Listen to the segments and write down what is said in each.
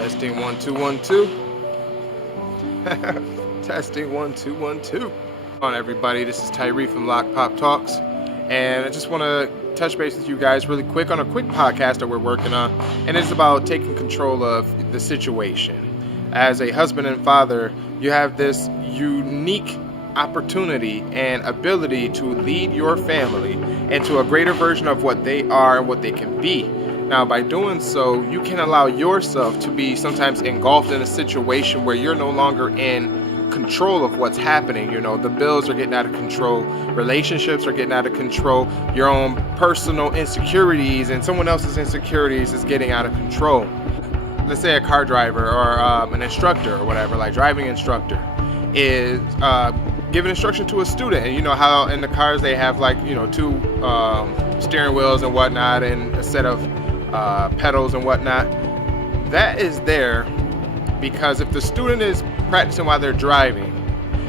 Testing 1 2 1 2. Testing 1 2 1 2. On everybody, this is Tyree from Loc'd Talks, and I just want to touch base with you guys really quick on a quick podcast that we're working on, and it's about taking control of the situation. As a husband and father, you have this unique opportunity and ability to lead your family into a greater version of what they are and what they can be. Now, by doing so, you can allow yourself to be sometimes engulfed in a situation where you're no longer in control of what's happening. You know, the bills are getting out of control, relationships are getting out of control, your own personal insecurities and someone else's insecurities is getting out of control. Let's say a car driver or an instructor or whatever, like driving instructor, is giving instruction to a student. And you know how in the cars they have two steering wheels and whatnot and a set of pedals and whatnot. That is there because if the student is practicing while they're driving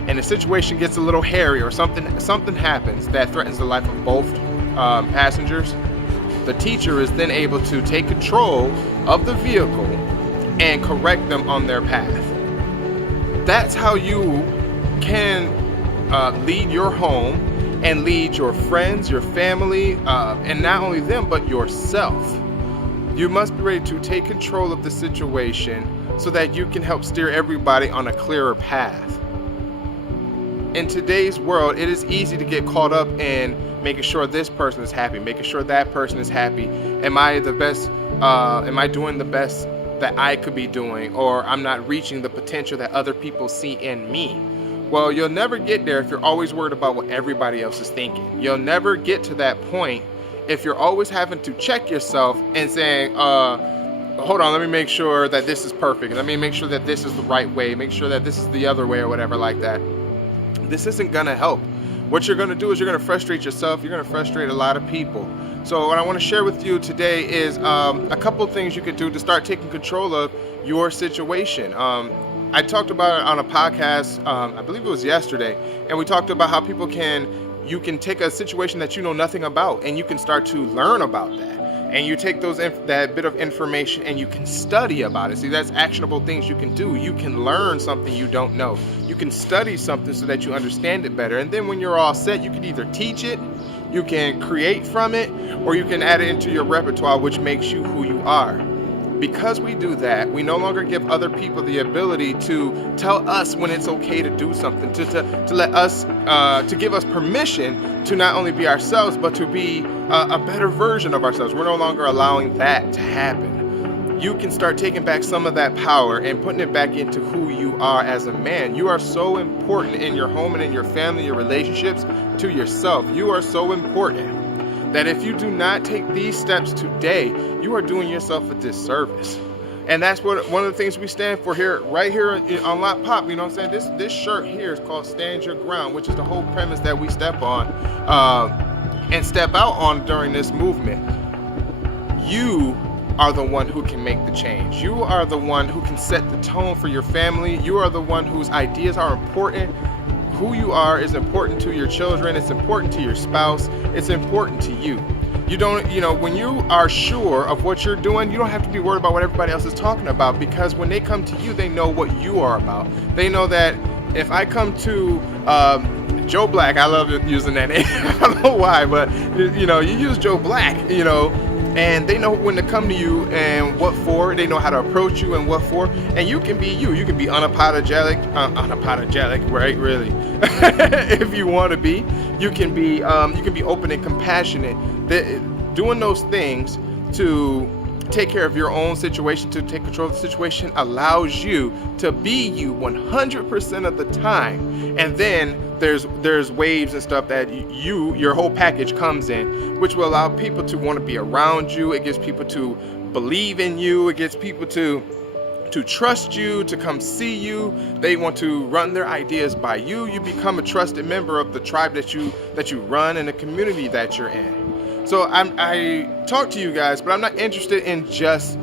and the situation gets a little hairy or something happens that threatens the life of both passengers, the teacher is then able to take control of the vehicle and correct them on their path. That's how you can lead your home and lead your friends, your family, and not only them, but yourself. You must be ready to take control of the situation so that you can help steer everybody on a clearer path. In today's world, it is easy to get caught up in making sure this person is happy, making sure that person is happy. Am I the best? Am I doing the best that I could be doing? Or I'm not reaching the potential that other people see in me? Well, you'll never get there if you're always worried about what everybody else is thinking. You'll never get to that point if you're always having to check yourself and saying, hold on, let me make sure that this is perfect. Let me make sure that this is the right way. Make sure that this is the other way or whatever like that. This isn't going to help. What you're going to do is you're going to frustrate yourself. You're going to frustrate a lot of people. So what I want to share with you today is a couple things you could do to start taking control of your situation. I talked about it on a podcast, I believe it was yesterday, and we talked about how you can take a situation that you know nothing about and you can start to learn about that. And you take that bit of information and you can study about it. See, that's actionable things you can do. You can learn something you don't know. You can study something so that you understand it better. And then when you're all set, you can either teach it, you can create from it, or you can add it into your repertoire, which makes you who you are. Because we do that, we no longer give other people the ability to tell us when it's okay to do something, to let us, to give us permission to not only be ourselves, but to be a better version of ourselves. We're no longer allowing that to happen. You can start taking back some of that power and putting it back into who you are as a man. You are so important in your home and in your family, your relationships, to yourself. You are so important that if you do not take these steps today, you are doing yourself a disservice. And that's one of the things we stand for right here on Loc'd Pop. You know what I'm saying? This shirt here is called Stand Your Ground, which is the whole premise that we step on and step out on during this movement. You are the one who can make the change. You are the one who can set the tone for your family. You are the one whose ideas are important. Who you are is important to your children. It's important to your spouse. It's important to you. When you are sure of what you're doing, you don't have to be worried about what everybody else is talking about, because when they come to you, they know what you are about. They know that if I come to Joe Black, I love using that name. I don't know why, but you use Joe Black, and they know when to come to you and what for. They know how to approach you and what for. And you can be you. You can be unapologetic, right? Really, if you want to be. You can be open and compassionate. Doing those things to take care of your own situation, to take control of the situation, allows you to be you 100% of the time. And then there's waves and stuff that your whole package comes in, which will allow people to want to be around you. It gets people to believe in you. It gets people to trust you, to come see you. They want to run their ideas by you. You become a trusted member of the tribe that you run and the community that you're in. So I talk to you guys, but I'm not interested in just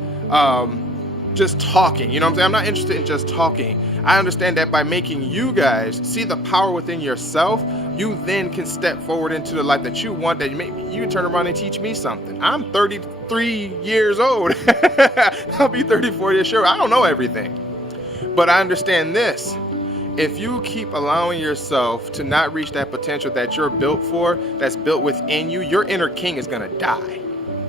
just talking. You know what I'm saying? I'm not interested in just talking. I understand that by making you guys see the power within yourself, you then can step forward into the life that you want, that maybe you turn around and teach me something. I'm 33 years old. I'll be 34 years sure. I don't know everything. But I understand this. If you keep allowing yourself to not reach that potential that you're built for, that's built within you, your inner king is going to die.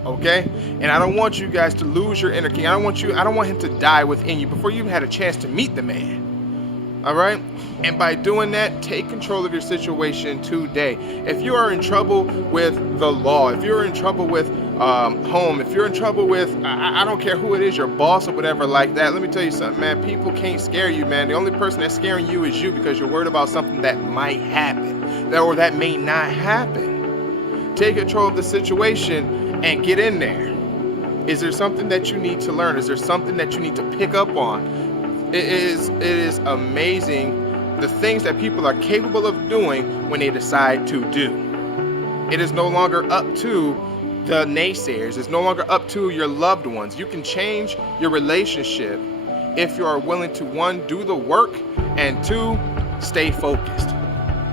Okay? And I don't want you guys to lose your inner king. I don't want him to die within you before you even had a chance to meet the man. All right? And by doing that, take control of your situation today. If you are in trouble with the law, if you're in trouble with home, if you're in trouble with, I don't care who it is, your boss or whatever like that, let me tell you something, man. People can't scare you, man. The only person that's scaring you is you, because you're worried about something that might happen or that may not happen. Take control of the situation and get in there. Is there something that you need to learn? Is there something that you need to pick up on? It is amazing the things that people are capable of doing when they decide to do. It is no longer up to the naysayers. It's no longer up to your loved ones. You can change your relationship if you are willing to, one, do the work, and two, stay focused.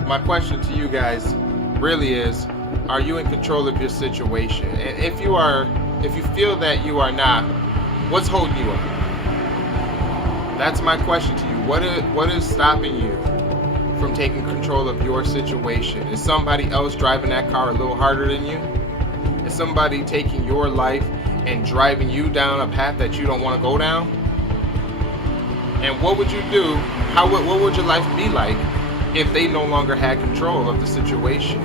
My question to you guys really is, are you in control of your situation? And if you feel that you are not, what's holding you up? That's my question to you. What is stopping you from taking control of your situation? Is somebody else driving that car a little harder than you? Is somebody taking your life and driving you down a path that you don't want to go down? And what would you do? What would your life be like if they no longer had control of the situation?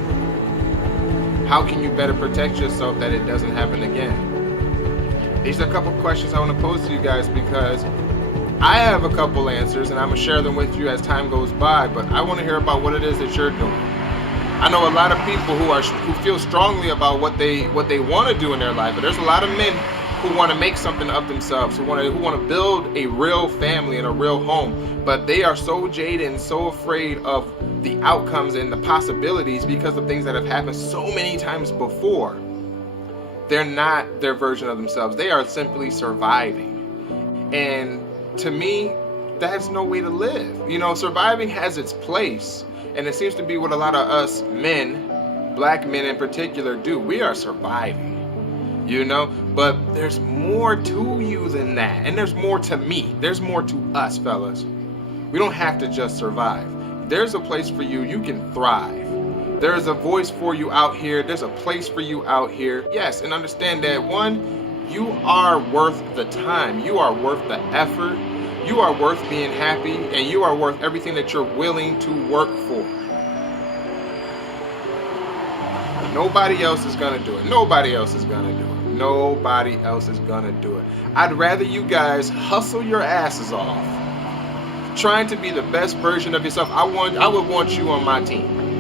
How can you better protect yourself that it doesn't happen again? These are a couple questions I want to pose to you guys, because I have a couple answers and I'm going to share them with you as time goes by, but I want to hear about what it is that you're doing. I know a lot of people who feel strongly about what they want to do in their life, but there's a lot of men who want to make something of themselves, who want to build a real family and a real home, but they are so jaded and so afraid of the outcomes and the possibilities because of things that have happened so many times before. They're not their version of themselves. They are simply surviving. And to me, that's no way to live. You know, surviving has its place, and it seems to be what a lot of us men, black men in particular, do. We are surviving, you know, but there's more to you than that, and there's more to me. There's more to us, fellas. We don't have to just survive. There's a place for you. You can thrive. There's a voice for you out here. There's a place for you out here. Yes, and understand that, one, you are worth the time. You are worth the effort. You are worth being happy, and you are worth everything that you're willing to work for. Nobody else is going to do it. Nobody else is going to do it. Nobody else is going to do it. I'd rather you guys hustle your asses off, trying to be the best version of yourself. I would want you on my team.